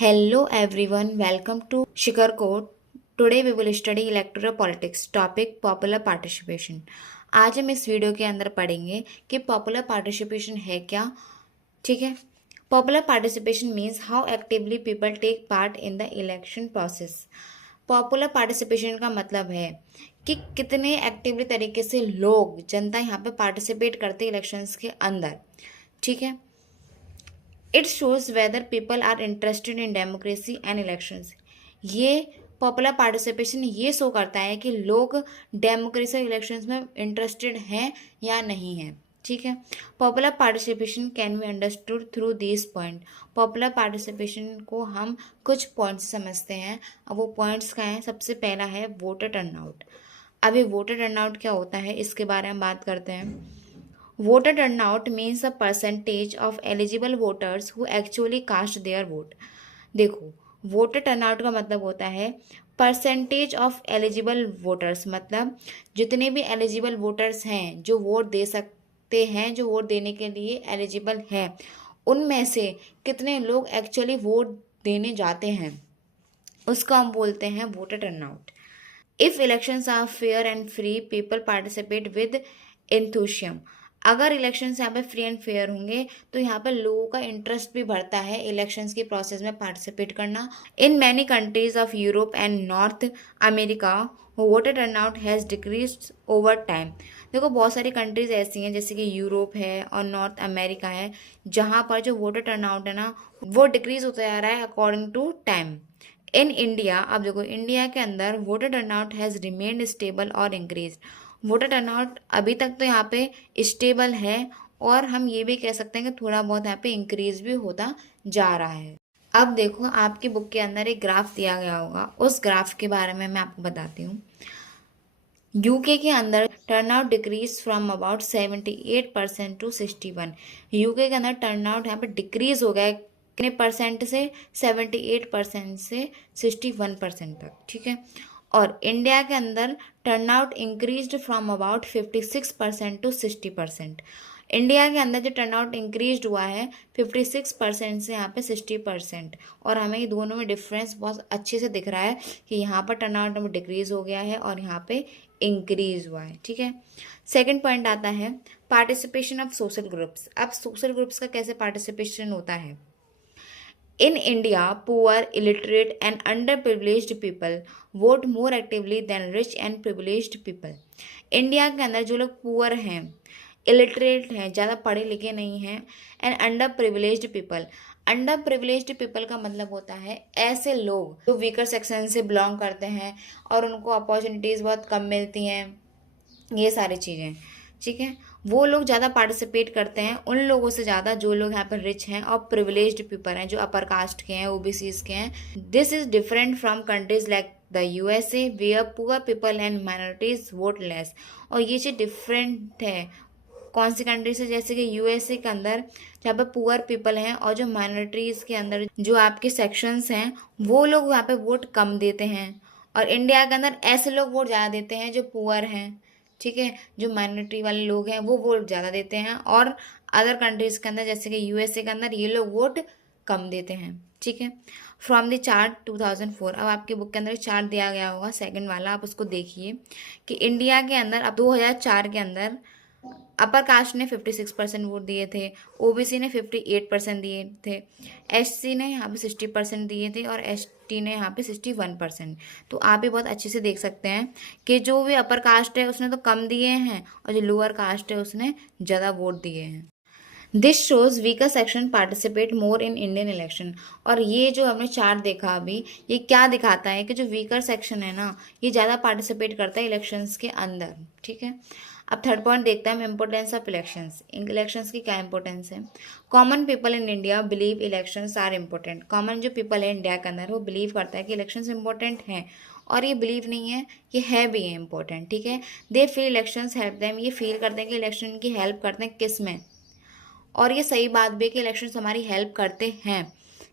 Hello everyone, welcome to Shikhar Court. Today we will study electoral politics. Topic popular participation. आज हम इस video के अंदर पढ़ेंगे कि पॉपुलर पार्टिसिपेशन है क्या. ठीक है. Popular participation means how actively people take part in the election process. Popular participation का मतलब है कि कितने एक्टिवली तरीके से लोग जनता यहाँ पे पार्टिसिपेट करते हैं इलेक्शंस के अंदर. ठीक है. It shows whether people are interested in democracy and elections. ये पॉपुलर पार्टिसिपेशन ये शो करता है कि लोग डेमोक्रेसी और इलेक्शंस में इंटरेस्टेड हैं या नहीं हैं. ठीक है. Popular participation can be understood through this point. Popular participation को हम कुछ पॉइंट्स समझते हैं. अब वो पॉइंट्स क्या हैं? सबसे पहला है वोटर टर्नआउट. अब ये वोटर टर्नआउट क्या होता है इसके बारे में बात करते हैं. Voter turnout means the percentage of eligible voters who actually cast their vote. देखो, वोटर टर्नआउट का मतलब होता है परसेंटेज ऑफ एलिजिबल वोटर्स. मतलब जितने भी एलिजिबल वोटर्स हैं जो वोट दे सकते हैं, जो वोट देने के लिए एलिजिबल हैं, उनमें से कितने लोग एक्चुअली वोट देने जाते हैं, उसको हम बोलते हैं voter turnout. If elections are fair and free people participate with enthusiasm. अगर इलेक्शंस यहाँ पे फ्री एंड फेयर होंगे तो यहाँ पे लोगों का इंटरेस्ट भी बढ़ता है इलेक्शंस के प्रोसेस में पार्टिसिपेट करना. In many countries of Europe and north America voter turnout has decrease over time. देखो, बहुत सारी कंट्रीज ऐसी हैं जैसे कि यूरोप है और नॉर्थ अमेरिका है, जहाँ पर जो वोटर टर्नआउट है ना वो डिक्रीज होता जा रहा है according to time. In India, अब देखो इंडिया के अंदर voter turnout has remained stable और इंक्रीज. वोटर टर्नआउट अभी तक तो यहाँ पे स्टेबल है और हम ये भी कह सकते हैं कि थोड़ा बहुत यहाँ पे इंक्रीज भी होता जा रहा है. अब देखो, आपकी बुक के अंदर एक ग्राफ दिया गया होगा, उस ग्राफ के बारे में मैं आपको बताती हूँ. यूके के अंदर turnout decrease from about 78% to 61. UK के अंदर टर्नआउट यहाँ पे डिक्रीज हो गया है कितने परसेंट से? 78% से 61% तक. ठीक है. और इंडिया के अंदर turnout increased from about 56% to 60%. India के अंदर जो टर्नआउट इंक्रीज हुआ है 56% से यहाँ पे 60%. और हमें ये दोनों में डिफरेंस बहुत अच्छे से दिख रहा है कि यहाँ पर टर्नआउट में डिक्रीज हो गया है और यहाँ पे इंक्रीज हुआ है. ठीक है. सेकंड पॉइंट आता है पार्टिसिपेशन ऑफ सोशल ग्रुप्स. अब सोशल ग्रुप्स का कैसे पार्टिसिपेशन होता है? In India, poor, illiterate and underprivileged people vote more actively than rich and privileged people. India के अंदर जो लोग पुअर हैं, इलिटरेट हैं, ज़्यादा पढ़े लिखे नहीं हैं, and under privileged people. Under privileged people का मतलब होता है ऐसे लोग जो वीकर सेक्शन से बिलोंग करते हैं और उनको अपॉर्चुनिटीज़ बहुत कम मिलती हैं, ये सारी चीज़ें. ठीक है. वो लोग ज़्यादा पार्टिसिपेट करते हैं उन लोगों से ज़्यादा जो लोग यहाँ पर रिच हैं और प्रिविलेज्ड पीपल हैं, जो अपर कास्ट के हैं, ओबीसीज के हैं. This is different from countries like the USA where poor people and minorities vote less. और ये चीज़ डिफरेंट है कौन सी कंट्री से? जैसे कि यूएसए के अंदर जहाँ पर पुअर पीपल हैं और जो माइनॉरिटीज़ के अंदर जो आपके सेक्शंस हैं वो लोग यहाँ पे वोट कम देते हैं. और इंडिया के अंदर ऐसे लोग वोट ज़्यादा देते हैं जो पुअर हैं. ठीक है. जो माइनॉरिटी वाले लोग हैं वो वोट ज़्यादा देते हैं और अदर कंट्रीज़ के अंदर जैसे कि यूएसए के अंदर ये लोग वोट कम देते हैं. ठीक है. From the chart 2004. अब आपके बुक के अंदर चार्ट दिया गया होगा सेकंड वाला, आप उसको देखिए कि इंडिया के अंदर अब 2004 के अंदर अपर कास्ट ने 56% वोट दिए थे, ओबीसी ने 58% दिए थे, एससी ने यहाँ पे 60% दिए थे और एसटी ने यहाँ पे 61%. तो आप भी बहुत अच्छे से देख सकते हैं कि जो भी अपर कास्ट है उसने तो कम दिए हैं और जो लोअर कास्ट है उसने ज़्यादा वोट दिए हैं. This shows weaker section participate more in Indian election. और ये जो हमने चार्ट देखा अभी, ये क्या दिखाता है कि जो वीकर सेक्शन है ना ये ज़्यादा पार्टिसिपेट करता है इलेक्शंस के अंदर. ठीक है. अब थर्ड पॉइंट देखते हैं हम, इम्पोर्टेंस ऑफ इलेक्शंस. इलेक्शंस की क्या इंपॉर्टेंस है? Common people in India believe elections are important. Common जो पीपल है इंडिया के अंदर वो बिलीव करता है कि इलेक्शंस इंपॉर्टेंट हैं. और ये बिलीव नहीं है, ये है भी है इम्पोर्टेंट. ठीक है. They feel elections help them. ये फील करते हैं कि इलेक्शन की हेल्प करते हैं किस में. और ये सही बात भी है कि इलेक्शंस हमारी हेल्प करते हैं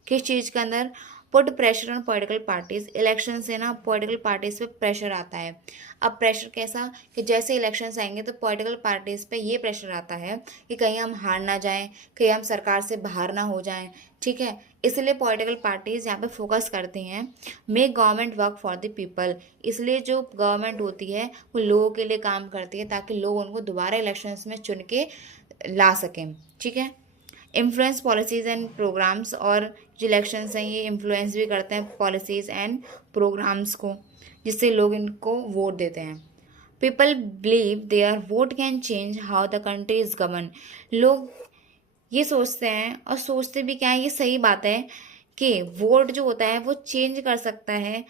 किस चीज़ के अंदर? Put pressure on political parties. Election से ना पॉलिटिकल पार्टीज पे प्रेशर आता है. अब प्रेशर कैसा? कि जैसे इलेक्शंस आएंगे तो पॉलिटिकल पार्टीज पे ये प्रेशर आता है कि कहीं हम हार ना जाएं, कहीं हम सरकार से बाहर ना हो जाएं. ठीक है. इसलिए पॉलिटिकल पार्टीज यहाँ पे फोकस करते हैं make government work for the people. इसलिए जो गवर्नमेंट होती है वो लोगों के लिए काम करती है ताकि लोग उनको दोबारा इलेक्शंस में चुन के ला सकें। ठीक है। इन्फ्लुएंस पॉलिसीज़ एंड प्रोग्राम्स, और जो इलेक्शंस हैं ये इन्फ्लुएंस भी करते हैं पॉलिसीज़ एंड प्रोग्राम्स को, जिससे लोग इनको वोट देते हैं। People believe their vote can change how the country is govern. लोग ये सोचते हैं, और सोचते भी क्या है, ये सही बात है कि वोट जो होता है वो चेंज कर सकता है।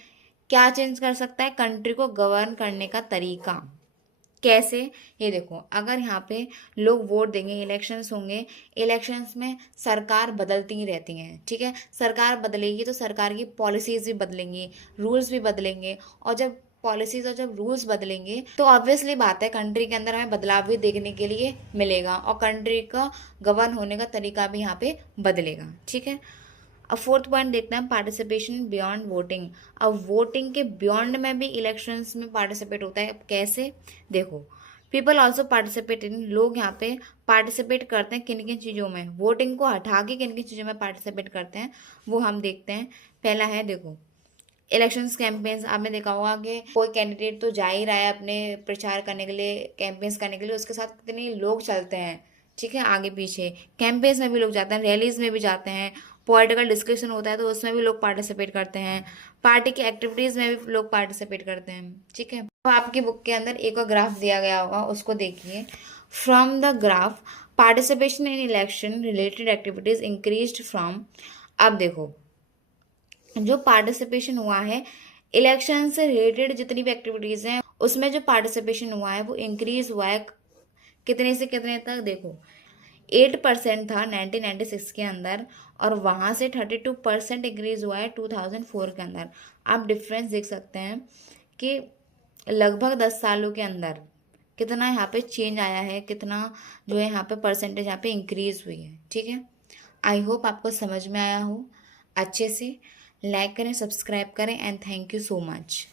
क्या चेंज कर सकता है? कंट्री को गवर्न करने का तरीका। कैसे? ये देखो, अगर यहाँ पे लोग वोट देंगे, इलेक्शंस होंगे, इलेक्शंस में सरकार बदलती ही रहती हैं। ठीक है। सरकार बदलेगी तो सरकार की पॉलिसीज़ भी बदलेंगी, रूल्स भी बदलेंगे, और जब पॉलिसीज़ और जब रूल्स बदलेंगे तो ऑब्वियसली बात है कंट्री के अंदर हमें बदलाव भी देखने के लिए मिलेगा, और कंट्री का गवर्न होने का तरीका भी यहाँ पे बदलेगा। ठीक है। अब फोर्थ पॉइंट देखते हैं, पार्टिसिपेशन बियॉन्ड वोटिंग। अब वोटिंग के बियॉन्ड में भी इलेक्शंस में पार्टिसिपेट होता है। अब कैसे? देखो, पीपल ऑल्सो पार्टिसिपेट इन। लोग यहाँ पे पार्टिसिपेट करते हैं किन किन चीज़ों में, वोटिंग को हटा के किन किन चीज़ों में पार्टिसिपेट करते हैं वो हम देखते हैं। पहला है, देखो, इलेक्शंस कैंपेन्स। आपने देखा होगा कि कोई कैंडिडेट तो जा ही रहा है अपने प्रचार करने के लिए, कैंपेन्स करने के लिए, उसके साथ कितने लोग चलते हैं। ठीक है। आगे पीछे कैंपेन्स में भी लोग जाते हैं, रैलीज में भी जाते हैं, पॉलिटिकल डिस्कशन होता है तो उसमें भी लोग पार्टिसिपेट करते हैं, पार्टी की एक्टिविटीज़ में भी लोग पार्टिसिपेट करते हैं। ठीक है। तो आपकी बुक के अंदर एक और ग्राफ दिया गया होगा, उसको देखिए। From the graph, participation in election related activities increased from. अब देखो, जो पार्टिसिपेशन हुआ है इलेक्शन से रिलेटेड जितनी भी एक्टिविटीज़ हैं उसमें जो पार्टिसिपेशन हुआ है वो इंक्रीज हुआ है कितने से कितने तक? देखो, 8% था 1996 के अंदर, और वहाँ से 32% इंक्रीज हुआ है 2004 के अंदर। आप डिफरेंस देख सकते हैं कि लगभग 10 सालों के अंदर कितना यहाँ पे चेंज आया है, कितना जो है यहाँ पे परसेंटेज यहाँ पे इंक्रीज हुई है। ठीक है। आई होप आपको समझ में आया हो अच्छे से। लाइक करें, सब्सक्राइब करें, and thank you so much.